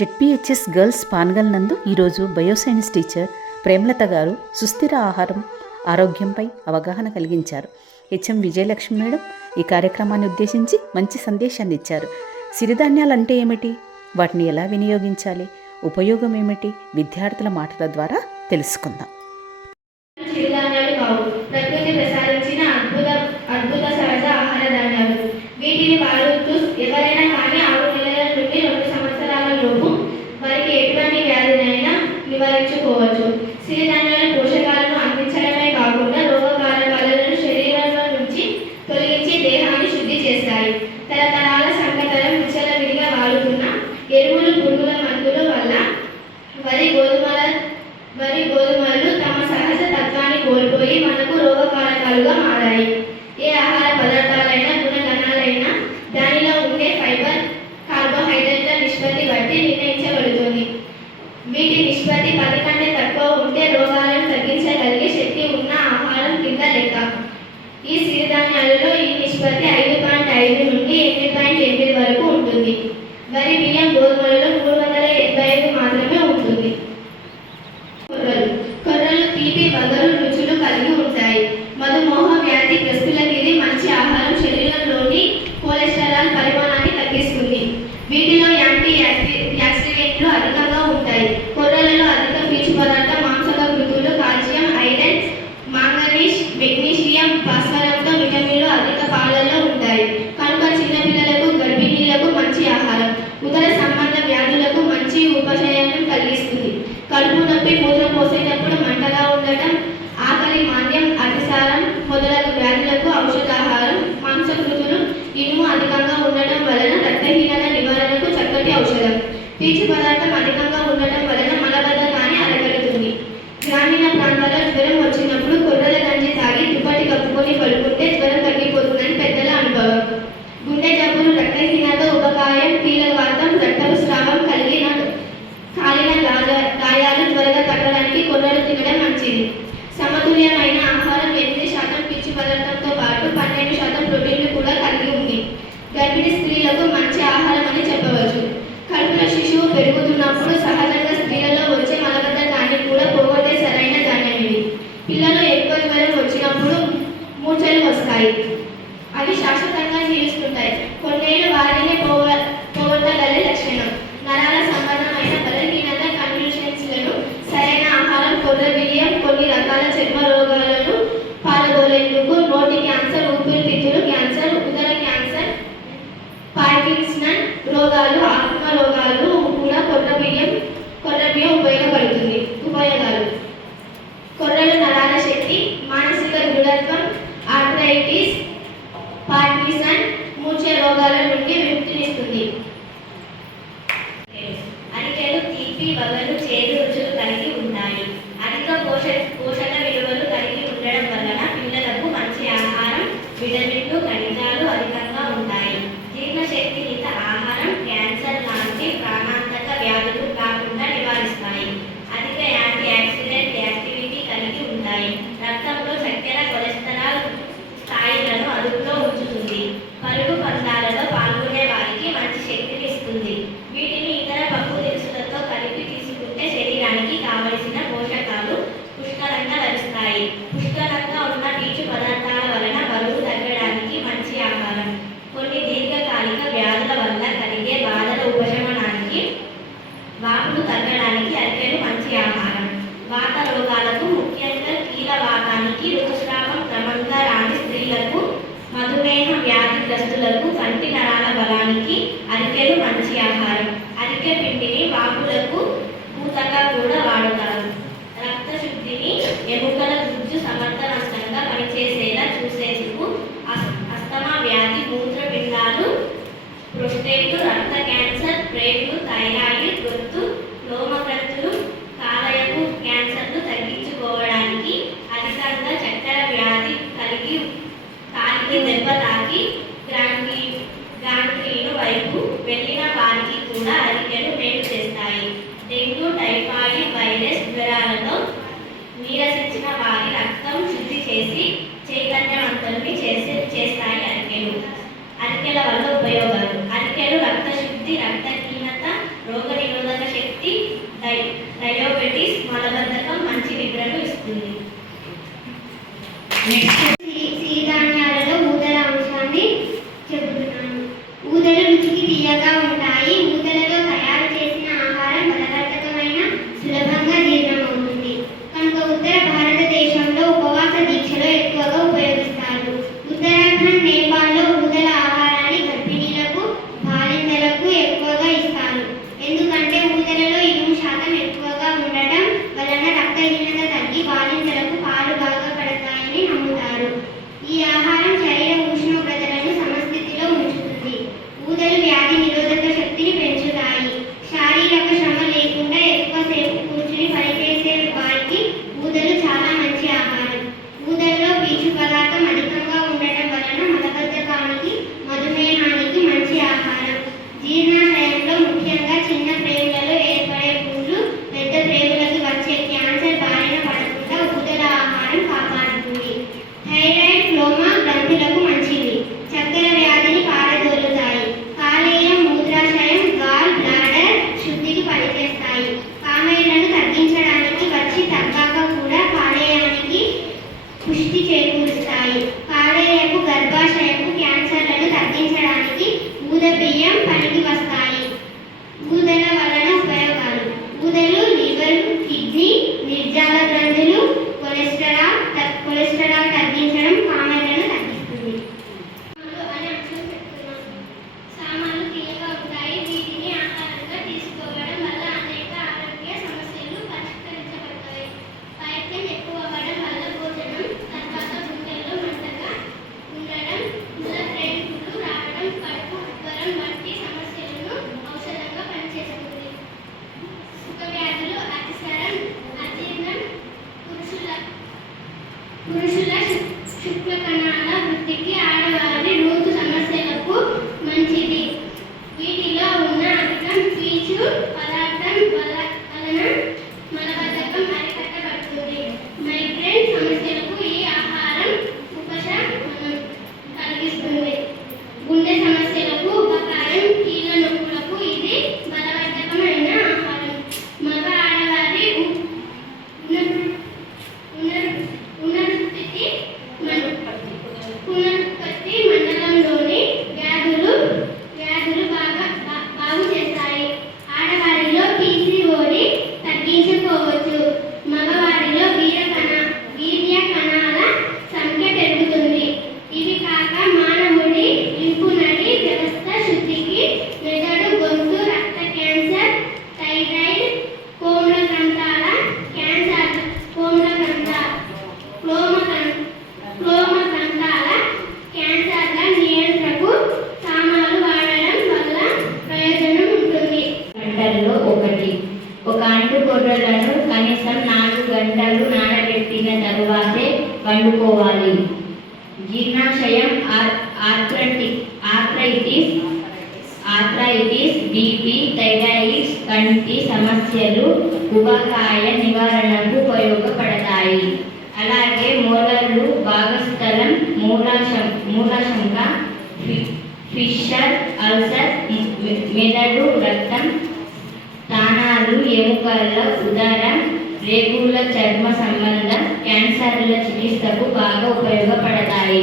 ZPHS girls Pangal నందు ఈరోజు bioscience teacher Premalatha గారు సుస్థిర ఆహారం ఆరోగ్యంపై అవగాహన కలిగించారు. హెచ్ఎం విజయలక్ష్మి మేడం ఈ కార్యక్రమాన్ని ఉద్దేశించి మంచి సందేశాన్ని ఇచ్చారు. సిరిధాన్యాలు అంటే ఏమిటి, వాటిని ఎలా వినియోగించాలి, ఉపయోగం ఏమిటి, విద్యార్థుల మాటల ద్వారా తెలుసుకుందాం. చిరుధాన్యాలు కావు, ప్రకృతి ప్రసాదించిన అద్భుత సహజ ఆహార ధాన్యాలు. వీటిని వాడుతూ ఎవరైనా కానీ 6 నెలల నుండి 2 సంవత్సరాల లోపు వారికి ఎటువంటి వ్యాధినైనా నివారించుకోవచ్చు. సిరిధాన్యాలు పోషకాలను అందించడమే కాకుండా రోగకారకాలను శరీరంలో నుంచి తొలగించి దేహాన్ని శుద్ధి చేస్తాయి. తరతరాల సంగతరం విచ్చలవిడిగా వాడుతున్న ఎరువులు, పురుగుల మందుల వల్ల వరి గోధుమలు తమ సహజ తత్వాన్ని కోల్పోయి మనకు రోగకారకాలుగా మారాయి. ఏ ఆహార పదార్థాలైనా గుణగణాలైనా దానిలో ఉండే ఫైబర్, కార్బోహైడ్రేట్ల నిష్పత్తి బట్టి నిర్ణయించబడుతుంది. వీటి నిష్పత్తి 10 కంటే తక్కువ ఉంటే రోగాలను తగ్గించగలిగే శక్తి ఉన్న ఆహారం కింద లెక్క. ఈ సిరిధాన్యాలలో ఈ నిష్పత్తి 5.5 నుండి 8.8 వరకు ఉంటుంది. వరి, బియ్యం, గోధుమలలో 385 మాత్రమే ఉంటుంది. కొర్రలు తీపి, వగరు రుచులు కలిగి ఉంటాయి. మధుమేహ వ్యాధి గ్రస్తులకు ఇది మంచి ఆహారం. శరీరంలోని కొలెస్టరాల్ పరిమాణాన్ని తగ్గిస్తుంది. వీటిలో యాంటీ ఆక్సిడెంట్లు అధికంగా ఉంటాయి. కొర్రలలో అధిక పీచు పదార్థం, మాంసక కృతులు, కాల్షియం, ఐరన్, మాంగనీస్, మెగ్నీషియం, భాస్వరంతో విటమిన్లు అధిక పాలలో ఉంటాయి. కనుక చిన్నపిల్లలకు, గర్భిణీలకు మంచి ఆహారం. ఉదర సంబంధ వ్యాధులకు మంచి ఉపశమనం కలిగిస్తుంది. కడుపు నొప్పి, మూత్రం పోసేటప్పుడు మంటగా ఉండటం, ఆకలి, మాంద్యం, అతిసారం మొదలగు వ్యాధులకు ఔషధాహారం. మాంసకృతులు, ఇనుము అధికంగా ఉండటం వలన రక్తహీనత నివారణకు చక్కటి ఔషధం. పీచు పదార్థం అధికంగా ఉండటం వలన మలబద్ధకాన్ని అరికడుతుంది. గ్రామీణ ప్రాంతాల్లో జ్వరం వచ్చినప్పుడు కొర్రల గంజి తాగి దుప్పటి కప్పుకొని పడుకుంటే జ్వరం తగ్గిపోతుందని పెద్దల అనుభవం. గుండె జబ్బులు, రక్తహీనత, ఉబకాయం, కీలవాతం, రక్తస్రావం కాలిన గాయాలు త్వరగా తగ్గడానికి కొర్రలు తినడం మంచిది. సమతుల్యమైన ఆహారం 8% పీచు పదార్థంతో పాటు 12% ప్రోటీన్లు కూడా కలిగి ఉంది. గర్భిణీ స్త్రీలకు మంచి ఆహారం అని చెప్పవచ్చు. కడుపులో శిశువు పెరుగుతున్నప్పుడు సహజంగా స్త్రీలలో వచ్చే మలబద్ధకాన్ని కూడా పోగొట్టే సరైన ధాన్యం ఇది. పిల్లలు ఎక్కువ జ్వరం వచ్చినప్పుడు మూర్ఛలు వస్తాయి. అవి శాశ్వతంగా జీవిస్తుంటాయి. కొన్నేళ్ళు వారిని పోగొట్టగల లక్షణం. నరాల సంబంధమైన బలహీనత, కన్ఫ్యూషన్స్లను సరైన ఆహారం. కొర్ర బియ్యం కొన్ని రకాల చర్మ రోగాలను పారదోలేందుకు. నోటి క్యాన్సర్, ఊపిరితిత్తులు క్యాన్సర్, ఉదర క్యాన్సర్, పార్కిన్సన్ రోగాలు, ఆత్మ రోగాలు కూడా కొర్ర బియ్యం ఉపయోగపడుతుంది. ఉపయోగాలు: కొర్రలు నరాల శక్తి, మానసిక దృఢత్వం, ఆర్థరైటిస్, పార్కిన్సన్, మూర్ఛ రోగాల నుండి విముక్తినిస్తుంది. అరికెలు తీపి, వగరు, చేదు రుచులు కలిగి ఉంటాయి. అధిక పోషక విలువలు కలిగి ఉండడం వలన పిల్లలకు మంచి ఆహారం. విటమిన్లు, ఖనిజాలు అధికంగా ఉంటాయి. జీర్ణశక్తియుత ఆహారం క్యాన్సర్ లాంటి ప్రాణాంతక వ్యాధులు కాకుండా నివారిస్తాయి. అధిక యాంటీ ఆక్సిడెంట్ యాక్టివిటీ కలిగి ఉంటాయి. రక్తంలో చక్కెర, కొలెస్టరాల్ స్థాయిలను అదుపులో ఉంచుతుంది. పరుగు పందాలలో పాల్గొనే వారికి మంచి శక్తిని ఇస్తుంది. వీటిని ఇతర పప్పు దినుసులతో కలిపి తీసుకుంటే శరీరానికి కావలసిన పోషకాలు పుష్కలంగా లభిస్తాయి. పుష్కలంగా ఉన్న పీచు పదార్థాల వలన బరువు తగ్గడానికి మంచి ఆహారం. కొన్ని దీర్ఘకాలిక వ్యాధుల వల్ల కలిగే బాధల ఉపశమనానికి, వాపులు తగ్గడానికి అరికెలు మంచి ఆహారం. వాత రోగాలకు, ముఖ్యంగా కీలవాతానికి, ఋతుస్రావం క్రమంగా రాని స్త్రీలకు, మధుమేహ వ్యాధిగ్రస్తులకు, కంటి నరాల బలానికి అరికెలు మంచి ఆహారం. అరికె పిండిని వాపులకు పూతగా కూడా వాడతారు. రక్తశుద్ధిని, ఎముకల గుజ్జు సమర్థవంతంగా పనిచేసేలా చూసేందుకు అస్తమా వ్యాధి, మూత్రపిండాలు, ప్రోస్టేట్, రక్త క్యాన్సర్, ప్రేగులు, థైరాయిడ్, గొంతు, లోమగ్రంథులు, కాలేయపు క్యాన్సర్లు నాటుకొర్రలను కనీసం 4 గంటలు నానబెట్టిన తరువాతే వండుకోవాలి. జీర్ణాశయం, ఆర్థరైటిస్, బీపీ, థైరాయిడ్స్, కంటి సమస్యలు, ఉబకాయ నివారణకు ఉపయోగపడతాయి. అలాగే మూలలు, భాగస్థలం, మూలాశంక, ఫిషర్, అల్సర్, మెదడు, రక్తం స్థానాలు, ఎముకల ఉదరం, రేగుల చర్మ సంబంధ క్యాన్సర్ల చికిత్సకు బాగా ఉపయోగపడతాయి.